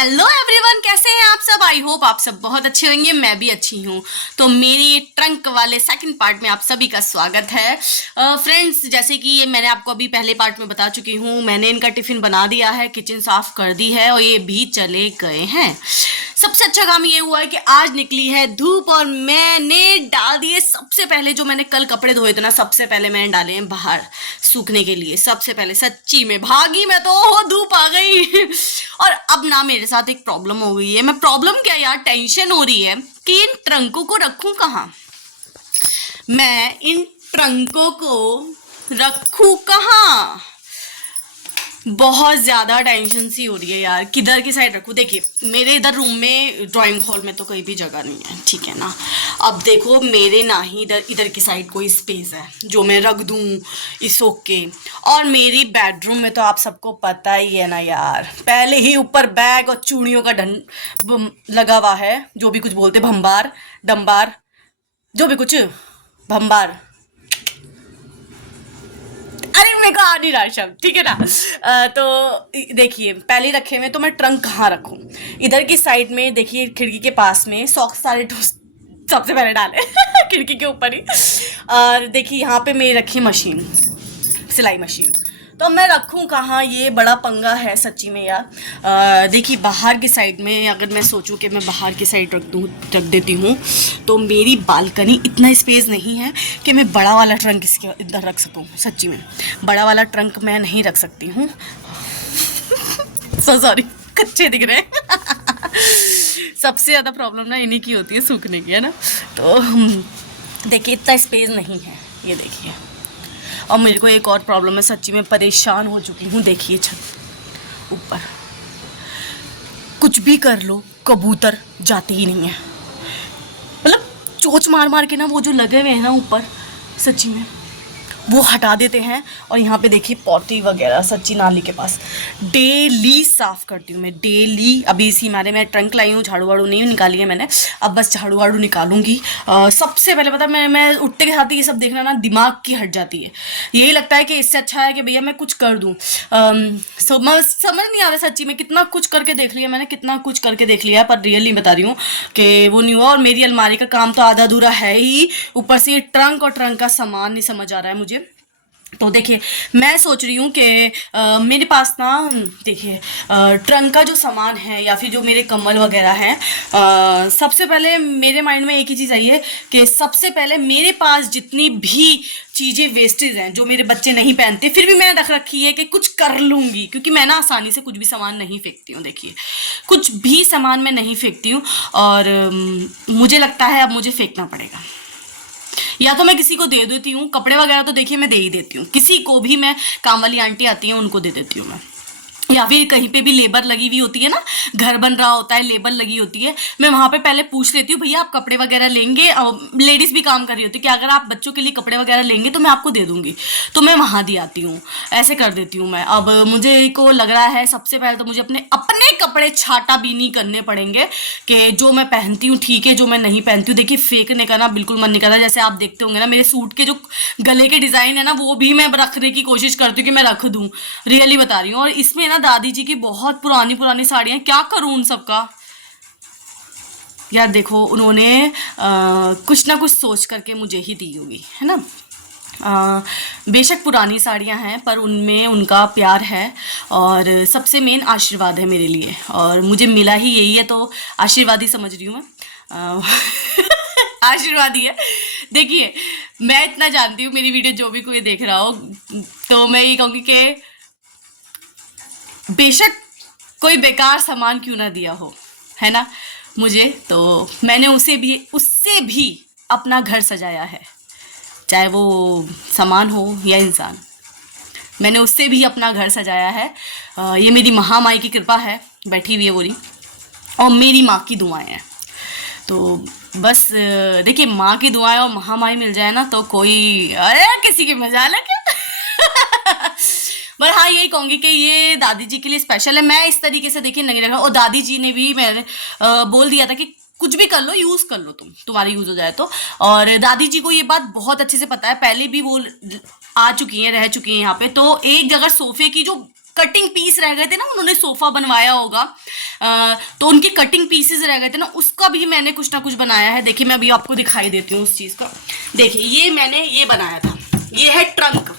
Hello everyone, कैसे हैं आप सब। आई होप आप सब बहुत अच्छे होंगे, मैं भी अच्छी हूँ। तो मेरी ट्रंक वाले सेकंड पार्ट में आप सभी का स्वागत है। फ्रेंड्स, जैसे कि ये मैंने आपको अभी पहले पार्ट में बता चुकी हूँ, मैंने इनका टिफिन बना दिया है, किचन साफ कर दी है और ये भी चले गए हैं। सबसे अच्छा काम ये हुआ है कि आज निकली है धूप और मैंने डाल दिए सबसे पहले, जो मैंने कल कपड़े धोए थे ना, सबसे पहले मैंने डाले हैं बाहर सूखने के लिए। सबसे पहले सच्ची में भागी मैं तो, हो धूप आ गई। और अब ना मेरे साथ एक प्रॉब्लम हो गई है। मैं प्रॉब्लम क्या यार, टेंशन हो रही है कि इन ट्रंकों को रखूं कहाँ। मैं इन ट्रंकों को रखूं कहाँ, बहुत ज्यादा टेंशन सी हो रही है यार। किधर की साइड रखूं। देखिए मेरे इधर रूम में, ड्राइंग हॉल में तो कहीं भी जगह नहीं है, ठीक है ना। अब देखो मेरे ना ही इधर इधर की साइड कोई स्पेस है जो मैं रख दूं इस ओके। और मेरी बेडरूम में तो आप सबको पता ही है ना यार, पहले ही ऊपर बैग और चूड़ियों का लगा हुआ है, जो भी कुछ बोलते, भंबार डंबार, जो भी कुछ, भंबार। अरे मेरे को आ नहीं रहा शब्द, ठीक है ना। तो देखिए पहले रखे हुए, तो मैं ट्रंक कहाँ रखूं। इधर की साइड में देखिए, खिड़की के पास में सॉक्स सारे सबसे पहले डाले खिड़की के ऊपर ही। और देखिए यहाँ पे मेरी रखी मशीन, सिलाई मशीन। तो मैं रखूं कहाँ, ये बड़ा पंगा है सच्ची में यार। देखिए बाहर की साइड में अगर मैं सोचूं कि मैं बाहर की साइड रख देती हूँ, तो मेरी बालकनी इतना स्पेस नहीं है कि मैं बड़ा वाला ट्रंक इसके इधर रख सकूँ। सच्ची में बड़ा वाला ट्रंक मैं नहीं रख सकती हूँ। सो सॉरी, कच्चे दिख रहे हैं। सबसे ज़्यादा प्रॉब्लम ना इन्हीं की होती है, सूखने की, है ना। तो देखिए इतना स्पेस नहीं है, ये देखिए। और मेरे को एक और प्रॉब्लम है, सच्ची में परेशान हो चुकी हूँ। देखिए छत ऊपर कुछ भी कर लो, कबूतर जाते ही नहीं है। मतलब चोंच मार मार के ना, वो जो लगे हुए हैं ना ऊपर, सच्ची में वो हटा देते हैं। और यहाँ पे देखिए पॉटी वगैरह, सच्ची नाली के पास डेली साफ करती हूँ मैं, डेली। अभी इसी मारे मैं ट्रंक लाई हूँ, झाड़ू वाड़ू नहीं निकाली है मैंने, अब बस झाड़ू वाड़ू निकालूंगी। सबसे पहले पता, मैं उठते के साथ ही ये सब देखना ना दिमाग की हट जाती है। यही लगता है कि इससे अच्छा है कि भैया मैं कुछ कर दूँ। समझ नहीं आ रहा सच्ची में, कितना कुछ करके देख लिया मैंने, कितना कुछ करके देख लिया, पर रियली बता रही हूँ कि वो नहीं हुआ। और मेरी अलमारी का काम तो आधा अधूरा है ही, ऊपर से ये ट्रंक और ट्रंक का सामान नहीं समझ आ रहा है मुझे। तो देखिए मैं सोच रही हूँ कि मेरे पास ना, देखिए ट्रंक का जो सामान है या फिर जो मेरे कम्बल वगैरह हैं, सबसे पहले मेरे माइंड में एक ही चीज़ आई है कि सबसे पहले मेरे पास जितनी भी चीज़ें वेस्टेज हैं, जो मेरे बच्चे नहीं पहनते, फिर भी मैंने रख रखी है कि कुछ कर लूँगी, क्योंकि मैं ना आसानी से कुछ भी सामान नहीं फेंकती हूँ। देखिए कुछ भी सामान मैं नहीं फेंकती हूँ, और मुझे लगता है अब मुझे फेंकना पड़ेगा। या तो मैं किसी को दे देती हूँ, कपड़े वगैरह तो देखिए मैं दे ही देती हूँ, किसी को भी मैं, काम वाली आंटी आती हैं उनको दे देती हूँ मैं। या फिर कहीं पे भी लेबर लगी हुई होती है ना, घर बन रहा होता है, लेबर लगी होती है, मैं वहां पे पहले पूछ लेती हूँ, भैया आप कपड़े वगैरह लेंगे। लेडीज भी काम कर रही होती है कि अगर आप बच्चों के लिए कपड़े वगैरह लेंगे तो मैं आपको दे दूंगी, तो मैं वहां दी आती हूँ, ऐसे कर देती हूँ मैं। अब मुझे को लग रहा है सबसे पहले तो मुझे अपने अपने कपड़े छाटा बीनी करने पड़ेंगे कि जो मैं पहनती हूँ ठीक है, जो मैं नहीं पहनती हूँ देखिए फेंकने का ना बिल्कुल मन नहीं करता। जैसे आप देखते होंगे ना, मेरे सूट के जो गले के डिजाइन है ना, वो भी मैं रखने की कोशिश करती हूँ कि मैं रख दूं, रियली बता रही हूँ। और इसमें ना दादी जी की बहुत पुरानी पुरानी साड़ियाँ, क्या करूँ उन सबका यार। देखो उन्होंने कुछ ना कुछ सोच करके मुझे ही दी होगी, है ना। बेशक पुरानी साड़ियाँ हैं, पर उनमें उनका प्यार है, और सबसे मेन आशीर्वाद है मेरे लिए, और मुझे मिला ही यही है, तो आशीर्वाद ही समझ रही हूँ मैं। आशीर्वाद ही है। देखिए मैं इतना जानती हूँ, मेरी वीडियो जो भी कोई देख रहा हो, तो मैं ये कहूँगी कि बेशक कोई बेकार सामान क्यों ना दिया हो, है ना, मुझे, तो मैंने उससे भी अपना घर सजाया है, चाहे वो सामान हो या इंसान, मैंने उससे भी अपना घर सजाया है। ये मेरी महामाई की कृपा है, बैठी हुई है बोली, और मेरी माँ की दुआएं हैं। तो बस देखिए, माँ की दुआएं और महामाई मिल जाए ना, तो कोई, अरे किसी की मजाल है क्या। पर हाँ यही कहूंगी कि ये दादी जी के लिए स्पेशल है। मैं इस तरीके से देखिए नहीं रखा, और दादी जी ने भी मैंने बोल दिया था कि कुछ भी कर लो, यूज कर लो, तुम्हारी यूज हो जाए तो। और दादी जी को ये बात बहुत अच्छे से पता है, पहले भी वो आ चुकी हैं, रह चुकी हैं यहाँ पे। तो एक जगह सोफे की जो कटिंग पीस रह गए थे ना, उन्होंने सोफा बनवाया होगा, तो उनके कटिंग पीसेस रह गए थे ना, उसका भी मैंने कुछ ना कुछ बनाया है। देखिए मैं अभी आपको दिखाई देती हूँ उस चीज का। देखिए ये मैंने ये बनाया था, ये है ट्रंक,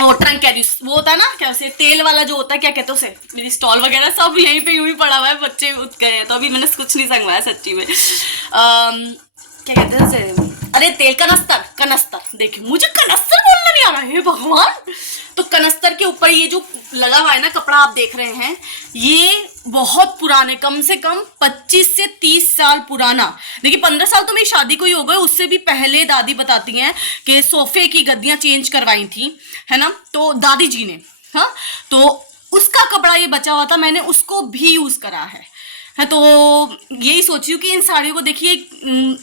और ट्रंक कह रही वो होता है ना क्या उसे, तेल वाला जो होता है, क्या कहते हैं उसे, मेरी स्टॉल वगैरह सब यहीं पे यूं ही पड़ा हुआ है, बच्चे उठ गए हैं तो अभी मैंने कुछ नहीं संगवाया सच्ची में। क्या कहते हैं उसे, अरे तेल कनस्तर, कनस्तर। देखिए मुझे कनस्तर बोलना नहीं आ रहा है भगवान। तो कनस्तर के ऊपर ये जो लगा हुआ है ना कपड़ा आप देख रहे हैं, ये बहुत पुराने, कम से कम 25 से 30 साल पुराना। देखिए 15 साल तो मेरी शादी को ही हो गए, उससे भी पहले दादी बताती हैं कि सोफे की गद्दियां चेंज करवाई थी, है ना, तो दादी जी ने, हाँ, तो उसका कपड़ा ये बचा हुआ था, मैंने उसको भी यूज करा है। तो यही सोची हूँ कि इन साड़ियों को देखिए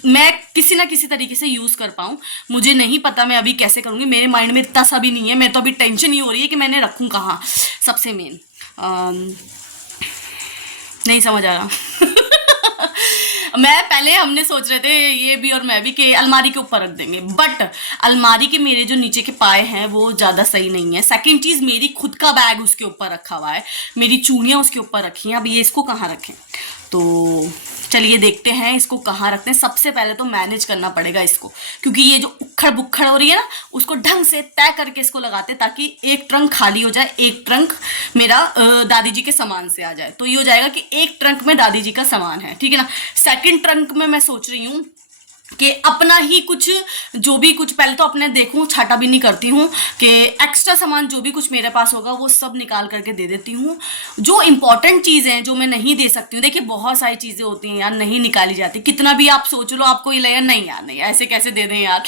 मैं किसी ना किसी तरीके से यूज कर पाऊँ। मुझे नहीं पता मैं अभी कैसे करूँगी, मेरे माइंड में इतना सा भी नहीं है। मैं तो अभी टेंशन ही हो रही है कि मैंने रखूँ कहाँ, सबसे मेन नहीं समझ आ रहा। मैं पहले हमने सोच रहे थे ये भी और मैं भी कि अलमारी के ऊपर रख देंगे, बट अलमारी के मेरे जो नीचे के पाए हैं वो ज़्यादा सही नहीं है। सेकंड चीज़, मेरी खुद का बैग उसके ऊपर रखा हुआ है, मेरी चूड़ियाँ उसके ऊपर रखी हैं। अब ये इसको कहाँ रखें, तो चलिए देखते हैं इसको कहाँ रखते हैं। सबसे पहले तो मैनेज करना पड़ेगा इसको, क्योंकि ये जो उखड़ बुखड़ हो रही है ना, उसको ढंग से तय करके इसको लगाते, ताकि एक ट्रंक खाली हो जाए, एक ट्रंक मेरा दादी जी के सामान से आ जाए। तो ये हो जाएगा कि एक ट्रंक में दादी जी का सामान है, ठीक है ना। सेकंड ट्रंक में मैं सोच रही हूँ कि अपना ही कुछ, जो भी कुछ, पहले तो अपने देखूं, छाटा भी नहीं करती हूँ, कि एक्स्ट्रा सामान जो भी कुछ मेरे पास होगा वो सब निकाल करके दे देती हूँ। जो इंपॉर्टेंट चीज़ें हैं जो मैं नहीं दे सकती हूँ, देखिए बहुत सारी चीज़ें होती हैं यार नहीं निकाली जाती, कितना भी आप सोच लो आपको ये लगेगा नहीं यार, नहीं ऐसे कैसे दे दें यार,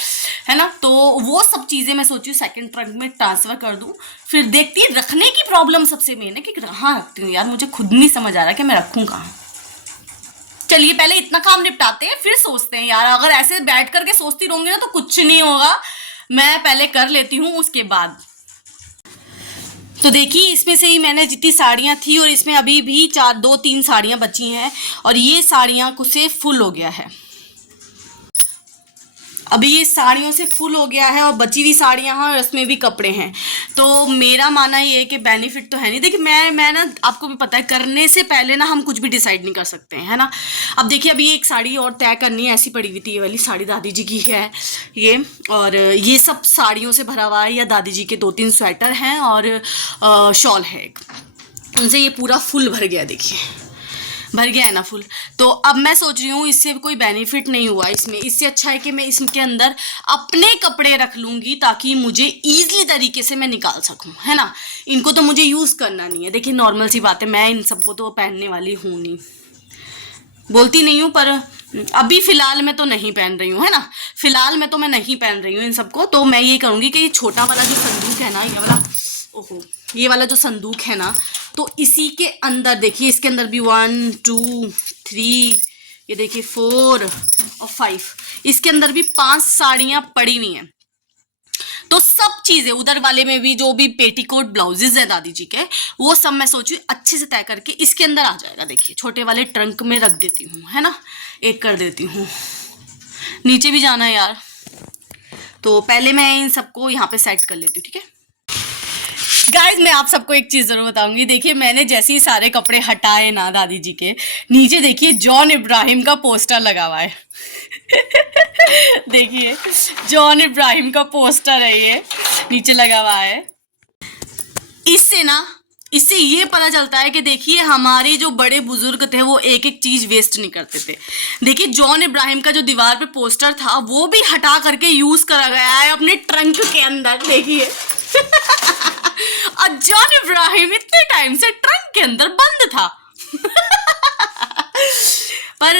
है ना। तो वो सब चीज़ें मैं सोची हूँ सेकेंड ट्रंक में ट्रांसफ़र कर दूँ। फिर देखती है, रखने की प्रॉब्लम सबसे मेन है कि कहाँ रखती हूँ यार, मुझे खुद नहीं समझ आ रहा कि मैं रखूँ कहाँ। चलिए पहले इतना काम निपटाते हैं फिर सोचते हैं यार, अगर ऐसे बैठ करके सोचती रहूंगी ना तो कुछ नहीं होगा। मैं पहले कर लेती हूँ उसके बाद। तो देखिए इसमें से ही मैंने जितनी साड़ियाँ थी, और इसमें अभी भी 2-3 साड़ियाँ बची हैं, और ये साड़ियाँ को से फुल हो गया है। अभी ये साड़ियों से फुल हो गया है और बची हुई साड़ियाँ हैं और इसमें भी कपड़े हैं। तो मेरा मानना ये है कि बेनिफिट तो है नहीं। देखिए मैं ना, आपको भी पता है, करने से पहले ना हम कुछ भी डिसाइड नहीं कर सकते हैं, है ना। अब देखिए अभी एक साड़ी और तय करनी है, ऐसी पड़ी हुई थी, ये वाली साड़ी दादी जी की है ये, और ये सब साड़ियों से भरा हुआ है। या दादी जी के 2-3 स्वेटर हैं और शॉल है एक, उनसे ये पूरा फुल भर गया, देखिए भर गया है ना फुल। तो अब मैं सोच रही हूँ इससे कोई बेनिफिट नहीं हुआ इसमें, इससे अच्छा है कि मैं इसके अंदर अपने कपड़े रख लूँगी, ताकि मुझे ईजिली तरीके से मैं निकाल सकूँ, है ना। इनको तो मुझे यूज़ करना नहीं है। देखिए नॉर्मल सी बात है, मैं इन सबको तो पहनने वाली हूँ नहीं, बोलती नहीं हूँ, पर अभी फ़िलहाल मैं तो नहीं पहन रही हूँ, है ना। फ़िलहाल मैं तो मैं नहीं पहन रही हूँ इन सबको। तो मैं ये करूँगी कि ये छोटा वाला जो संदूक है ना, ये वाला, ओहो, ये वाला जो संदूक है ना, तो इसी के अंदर देखिए, इसके अंदर भी 1 2 3, ये देखिए 4 और 5, इसके अंदर भी 5 साड़ियाँ पड़ी हुई हैं। तो सब चीज़ें उधर वाले में भी, जो भी पेटीकोट ब्लाउजेज है दादी जी के, वो सब मैं सोचू अच्छे से तय करके इसके अंदर आ जाएगा। देखिए छोटे वाले ट्रंक में रख देती हूँ, है ना, एक कर देती हूँ। नीचे भी जाना है यार, तो पहले मैं इन सबको यहाँ पे सेट कर लेती हूँ, ठीक है। गाइज मैं आप सबको एक चीज़ जरूर बताऊंगी। देखिए मैंने जैसे ही सारे कपड़े हटाए ना दादी जी के, नीचे देखिए जॉन इब्राहिम का पोस्टर लगा हुआ है। देखिए जॉन इब्राहिम का पोस्टर है ये नीचे लगा हुआ है। इससे ये पता चलता है कि देखिए हमारे जो बड़े बुजुर्ग थे वो एक एक चीज वेस्ट नहीं करते थे। देखिए जॉन इब्राहिम का जो दीवार पे पोस्टर था वो भी हटा करके यूज करा गया है अपने ट्रंक के अंदर, देखिए। और जॉन इब्राहिम इतने टाइम से ट्रंक के अंदर बंद था। पर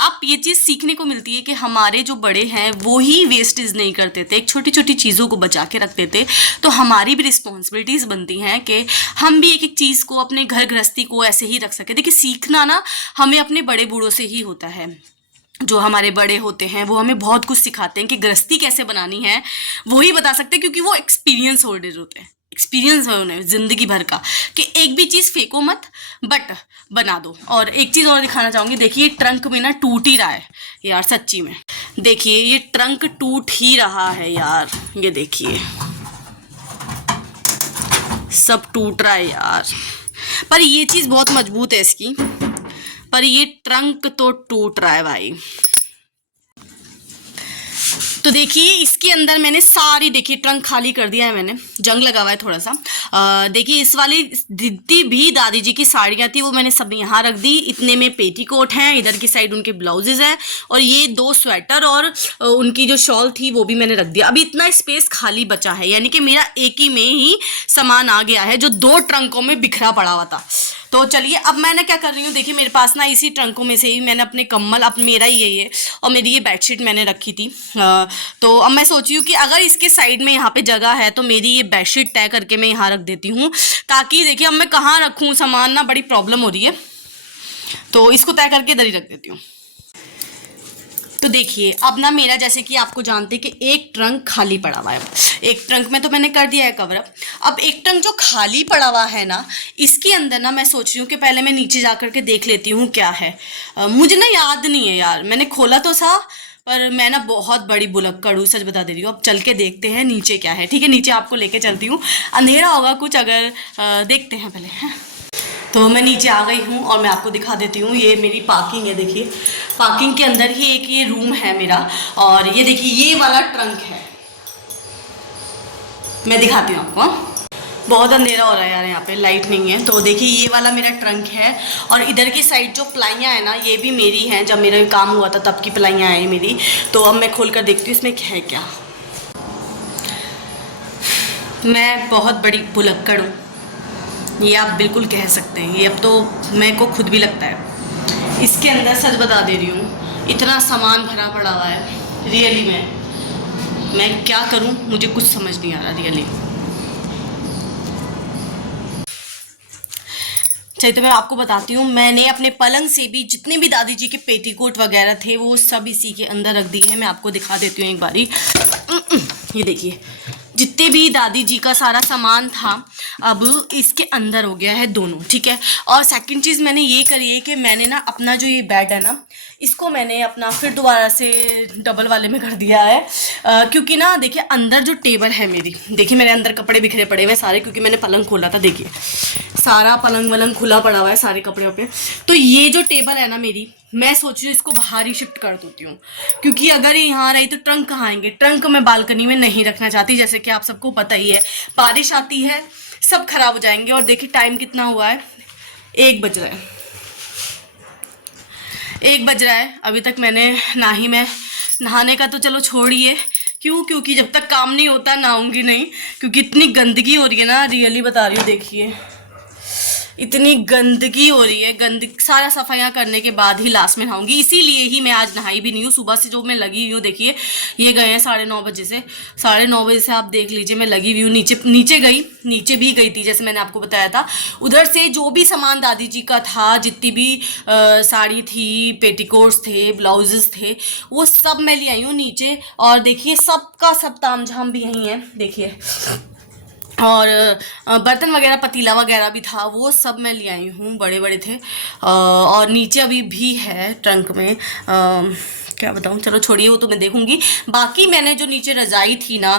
आप ये चीज़ सीखने को मिलती है कि हमारे जो बड़े हैं वो ही वेस्टेज नहीं करते थे, एक छोटी छोटी चीज़ों को बचा के रखते थे। तो हमारी भी रिस्पॉन्सिबिलिटीज़ बनती हैं कि हम भी एक एक चीज़ को, अपने घर गृहस्थी को ऐसे ही रख सके। देखिए सीखना ना हमें अपने बड़े बूढ़ों से ही होता है। जो हमारे बड़े होते हैं वो हमें बहुत कुछ सिखाते हैं कि गृहस्थी कैसे बनानी है, वो ही बता सकते हैं, क्योंकि वो एक्सपीरियंस होल्डर होते हैं। एक्सपीरियंस है उन्हें जिंदगी भर का, कि एक भी चीज़ फेंको मत, बट बना दो। और एक चीज़ और दिखाना चाहूँगी, देखिए ट्रंक में ना टूट ही रहा है यार, सच्ची में। देखिए ये ट्रंक टूट ही रहा है यार, ये देखिए सब टूट रहा है यार, पर ये चीज़ बहुत मजबूत है इसकी, पर ये ट्रंक तो टूट रहा है भाई। तो देखिए इसके अंदर मैंने सारी, देखिए ट्रंक खाली कर दिया है मैंने, जंग लगा हुआ है थोड़ा सा। देखिए इस वाली जितनी भी दादी जी की साड़ियाँ थी वो मैंने सब यहाँ रख दी। इतने में पेटीकोट हैं, इधर की साइड उनके ब्लाउजेज हैं, और ये 2 स्वेटर और उनकी जो शॉल थी वो भी मैंने रख दिया। अभी इतना स्पेस खाली बचा है, यानी कि मेरा एक ही में ही सामान आ गया है जो 2 ट्रंकों में बिखरा पड़ा हुआ था। तो चलिए अब मैंने क्या कर रही हूँ, देखिए मेरे पास ना इसी ट्रंकों में से ही मैंने अपने कम्बल, मेरा ही है ये, और मेरी ये बेडशीट मैंने रखी थी। तो अब मैं सोची हूँ कि अगर इसके साइड में यहाँ पे जगह है तो मेरी ये बेडशीट तय करके मैं यहाँ रख देती हूँ, ताकि देखिए अब मैं कहाँ रखूँ सामान, ना बड़ी प्रॉब्लम हो रही है, तो इसको तय करके इधर ही रख देती हूँ। तो देखिए अब ना मेरा, जैसे कि आपको जानते हैं कि एक ट्रंक खाली पड़ा हुआ है, एक ट्रंक में तो मैंने कर दिया है कवर अप। अब एक ट्रंक जो खाली पड़ा हुआ है ना, इसके अंदर ना मैं सोच रही हूँ कि पहले मैं नीचे जा करके देख लेती हूँ क्या है। मुझे ना याद नहीं है यार, मैंने खोला तो था पर मैं ना बहुत बड़ी बुलक्कड़ हूँ, सच बता दे रही हूँ। अब चल के देखते हैं नीचे क्या है, ठीक है? नीचे आपको लेके चलती हूँ, अंधेरा होगा कुछ, अगर देखते हैं पहले, है? तो मैं नीचे आ गई हूँ और मैं आपको दिखा देती हूँ, ये मेरी पार्किंग है। देखिए पार्किंग के अंदर ही एक ये रूम है मेरा, और ये देखिए ये वाला ट्रंक है, मैं दिखाती हूँ आपको। बहुत अंधेरा हो रहा है यार, यहाँ पे लाइट नहीं है। तो देखिए ये वाला मेरा ट्रंक है, और इधर की साइड जो प्लाइयाँ है ना ये भी मेरी हैं, जब मेरा काम हुआ था तब की प्लाइयाँ हैं मेरी। तो अब मैं खोल कर देखती हूँ इसमें है क्या। मैं बहुत बड़ी भुलक्कड़ हूँ, ये आप बिल्कुल कह सकते हैं। ये अब तो मेरे को खुद भी लगता है। इसके अंदर सच बता दे रही हूँ इतना सामान भरा पड़ा हुआ है, रियली मैं क्या करूँ, मुझे कुछ समझ नहीं आ रहा रियली। चलिए तो मैं आपको बताती हूँ, मैंने अपने पलंग से भी जितने भी दादी जी के पेटीकोट वगैरह थे वो सब इसी के अंदर रख दिए हैं। मैं आपको दिखा देती हूँ एक बारी, ये देखिए जितने भी दादी जी का सारा सामान था अब इसके अंदर हो गया है दोनों, ठीक है? और सेकंड चीज़ मैंने ये करी है कि मैंने ना अपना जो ये बेड है ना, इसको मैंने अपना फिर दोबारा से डबल वाले में कर दिया है। क्योंकि ना देखिए अंदर जो टेबल है मेरी, देखिए मेरे अंदर कपड़े बिखरे पड़े हुए सारे, क्योंकि मैंने पलंग खोला था। देखिए सारा पलंग वलंग खुला पड़ा हुआ है, सारे कपड़े वपड़े। तो ये जो टेबल है ना मेरी, मैं सोच रही हूँ इसको बाहर ही शिफ्ट कर देती हूँ, क्योंकि अगर यहाँ रही तो ट्रंक कहाँ आएंगे? ट्रंक मैं बालकनी में नहीं रखना चाहती, जैसे कि आप सबको पता ही है बारिश आती है सब खराब हो जाएंगे। और देखिए टाइम कितना हुआ है, 1 बज रहा है, 1 बज रहा है, अभी तक मैंने मैं नहाने का तो चलो छोड़िए, क्योंकि जब तक काम नहीं होता नहाऊंगी नहीं, क्योंकि इतनी गंदगी हो रही है ना, रियली बता रही हूँ। देखिए इतनी गंदगी हो रही है, सारा सफाइयाँ करने के बाद ही लास्ट में नहाऊंगी। इसीलिए ही मैं आज नहाई भी नहीं हूँ। सुबह से जो मैं लगी हुई हूँ, देखिए ये गए हैं 9:30 बजे से, 9:30 बजे से आप देख लीजिए मैं लगी हुई हूँ। नीचे भी गई थी, जैसे मैंने आपको बताया था। उधर से जो भी सामान दादी जी का था, जितनी भी साड़ी थी, पेटीकोट्स थे, ब्लाउजेस थे, वो सब मैं ले आई हूँ नीचे। और देखिए सबका सब तामझाम भी यहीं है, देखिए। और बर्तन वगैरह, पतीला वगैरह भी था, वो सब मैं ले आई हूँ, बड़े बड़े थे। और नीचे अभी भी है ट्रंक में, क्या बताऊँ, चलो छोड़िए, वो तो मैं देखूँगी। बाकी मैंने जो नीचे रजाई थी ना,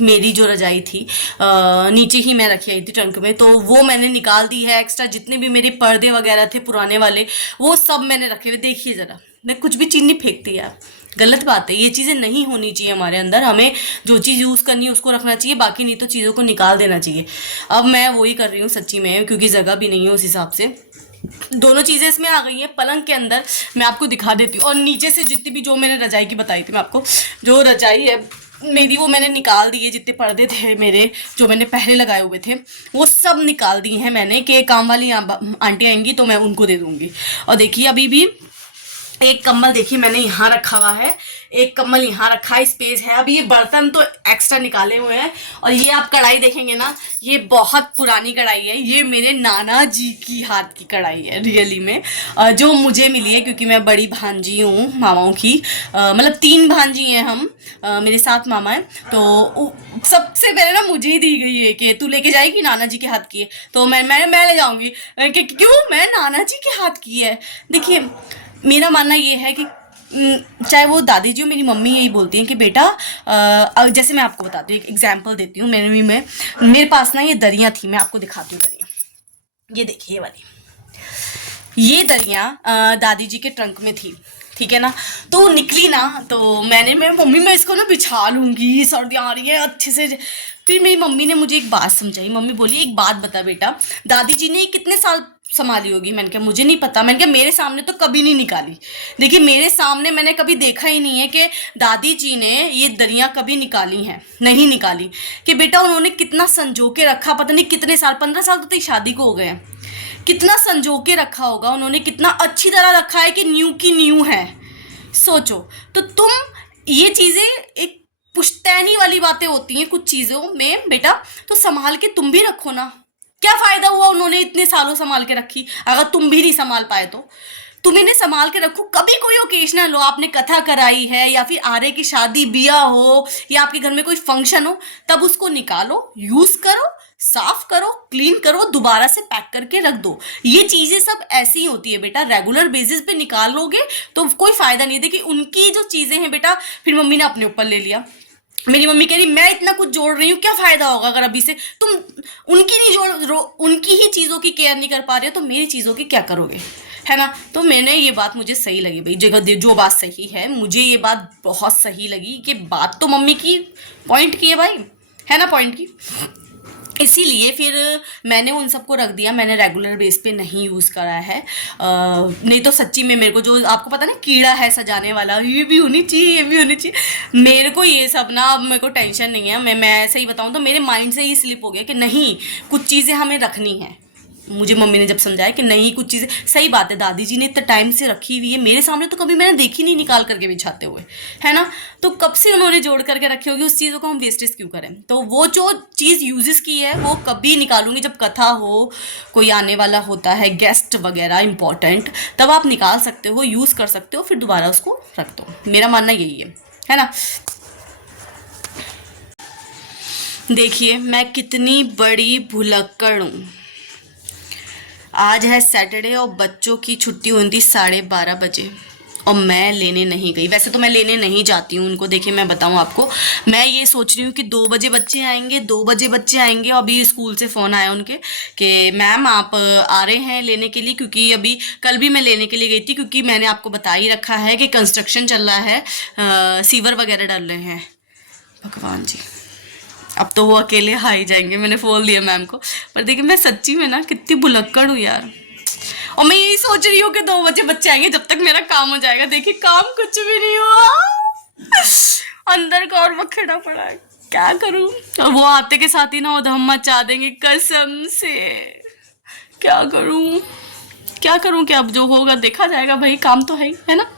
मेरी जो रजाई थी नीचे ही मैं रखी आई थी ट्रंक में, तो वो मैंने निकाल दी है। एक्स्ट्रा जितने भी मेरे पर्दे वगैरह थे पुराने वाले, वो सब मैंने रखे हुए। देखिए ज़रा, मैं कुछ भी चीज़ नहीं फेंकती यार, गलत बात है, ये चीज़ें नहीं होनी चाहिए हमारे अंदर। हमें जो चीज़ यूज़ करनी है उसको रखना चाहिए, बाकी नहीं तो चीज़ों को निकाल देना चाहिए। अब मैं वही कर रही हूँ सच्ची में, क्योंकि जगह भी नहीं है उस हिसाब से। दोनों चीज़ें इसमें आ गई हैं पलंग के अंदर, मैं आपको दिखा देती हूँ। और नीचे से जितनी भी, जो मैंने रजाई की बताई थी मैं आपको, जो रजाई है मेरी, वो मैंने निकाल दी है। जितने पर्दे थे मेरे जो मैंने पहले लगाए हुए थे, वो सब निकाल दिए हैं मैंने, कि काम वाली आंटी आएंगी तो मैं उनको दे दूँगी। और देखिए अभी भी एक कम्बल देखिए मैंने यहाँ रखा हुआ है, एक कम्बल यहाँ रखा है, स्पेस है। अब ये बर्तन तो एक्स्ट्रा निकाले हुए हैं। और ये आप कढ़ाई देखेंगे ना, ये बहुत पुरानी कढ़ाई है, ये मेरे नाना जी की हाथ की कढ़ाई है रियली में, जो मुझे मिली है, क्योंकि मैं बड़ी भांजी हूँ मामाओं की। मतलब 3 भांजी हैं हम, मेरे 7 मामा हैं। तो सबसे पहले ना मुझे ही दी गई है कि तू लेके जाएगी, नाना जी के हाथ की है। तो मैं ले जाऊँगी, क्यों, मैं नाना जी के हाथ की है। देखिए मेरा मानना ये है कि चाहे वो दादी जी हो, मेरी मम्मी यही बोलती हैं कि बेटा जैसे मैं आपको बताती हूँ, एक एग्जांपल देती हूँ। मेरे पास ना ये दरियाँ थी, मैं आपको दिखाती हूँ दरियाँ। ये देखिए ये वाली, ये दरियाँ दादी जी के ट्रंक में थी, ठीक है ना। तो निकली ना, तो मैं मम्मी मैं इसको ना बिछा लूंगी, सर्दी आ रही है अच्छे से। फिर मेरी मम्मी ने मुझे एक बात समझाई। मम्मी बोली एक बात बता बेटा, दादी जी ने कितने साल संभाली होगी? मैंने कहा मुझे नहीं पता। मैंने कहा मेरे सामने तो कभी नहीं निकाली। देखिए मेरे सामने मैंने कभी देखा ही नहीं है कि दादी जी ने ये दरियाँ कभी निकाली हैं, नहीं निकाली। कि बेटा उन्होंने कितना संजो के रखा, पता नहीं कितने साल, 15 साल तो तेरी शादी को हो गए हैं, कितना संजो के रखा होगा उन्होंने, कितना अच्छी तरह रखा है कि न्यू की न्यू है। सोचो तो तुम, ये चीजें एक पुश्तैनी वाली बातें होती हैं कुछ चीजों में बेटा, तो संभाल के तुम भी रखो ना। क्या फायदा हुआ उन्होंने इतने सालों संभाल के रखी, अगर तुम भी नहीं संभाल पाए तो तुम इन्हें संभाल के रखो। कभी कोई ओकेजनल हो, आपने कथा कराई है या फिर आरे की शादी बिया हो या आपके घर में कोई फंक्शन हो, तब उसको निकालो, यूज करो, साफ करो, क्लीन करो, दोबारा से पैक करके रख दो। ये चीजें सब ऐसी ही होती है बेटा, रेगुलर बेसिस पे निकालोगे तो कोई फायदा नहीं। देखिए उनकी जो चीजें हैं बेटा, फिर मम्मी ने अपने ऊपर ले लिया। मेरी मम्मी कह रही मैं इतना कुछ जोड़ रही हूँ, क्या फायदा होगा अगर अभी से तुम उनकी नहीं उनकी ही चीजों की केयर नहीं कर पा रहे हो, तो मेरी चीजों की क्या करोगे, है ना। तो मैंने ये बात, मुझे सही लगी भाई, जगह जो बात सही है, मुझे ये बात बहुत सही लगी कि बात तो मम्मी की पॉइंट की है भाई, है ना, पॉइंट की। इसीलिए फिर मैंने उन सबको रख दिया, मैंने रेगुलर बेस पे नहीं यूज़ करा है। नहीं तो सच्ची में मेरे को जो आपको पता ना कीड़ा है सजाने वाला, ये भी होनी चाहिए, ये भी होनी चाहिए, मेरे को ये सब ना अब मेरे को टेंशन नहीं है। मैं सही बताऊँ तो मेरे माइंड से ही स्लिप हो गया कि नहीं, कुछ चीज़ें हमें रखनी है। मुझे मम्मी ने जब समझाया कि नहीं कुछ चीज़ें, सही बात है, दादी जी ने इतना टाइम से रखी हुई है, मेरे सामने तो कभी मैंने देखी नहीं निकाल करके बिछाते हुए, है ना। तो कब से उन्होंने जोड़ करके रखी होगी, उस चीज़ों को हम वेस्टेज क्यों करें। तो वो जो चीज़ यूजेस की है वो कभी निकालूंगी जब कथा हो, कोई आने वाला होता है, गेस्ट वगैरह इंपॉर्टेंट, तब आप निकाल सकते हो, यूज़ कर सकते हो, फिर दोबारा उसको रख दो। मेरा मानना यही है ना। देखिए मैं कितनी बड़ी भुलक्कड़ हूँ। आज है सैटरडे और बच्चों की छुट्टी हुई थी 12:30 बजे और मैं लेने नहीं गई। वैसे तो मैं लेने नहीं जाती हूँ उनको। देखिए मैं बताऊँ आपको, मैं ये सोच रही हूँ कि 2 बजे बच्चे आएंगे, 2 बजे बच्चे आएंगे। अभी स्कूल से फ़ोन आया उनके कि मैम आप आ रहे हैं लेने के लिए, क्योंकि अभी कल भी मैं लेने के लिए गई थी, क्योंकि मैंने आपको बता ही रखा है कि कंस्ट्रक्शन चल रहा है, सीवर वगैरह डल रहे हैं। भगवान जी, अब तो वो अकेले आ ही जाएंगे। मैंने बोल दिया मैम को। पर देखिए मैं सच्ची में ना कितनी भुलक्कड़ हूँ यार, और मैं यही सोच रही हूँ कि 2 बजे बच्चे आएंगे, जब तक मेरा काम हो जाएगा। देखिए काम कुछ भी नहीं हुआ, अंदर का और बखेड़ा पड़ा है, क्या करूँ। और वो आते के साथ ही ना उधम मचा देंगे कसम से। क्या करूँ क्या करूँ, क्या अब जो होगा देखा जाएगा भाई, काम तो है ही, है ना।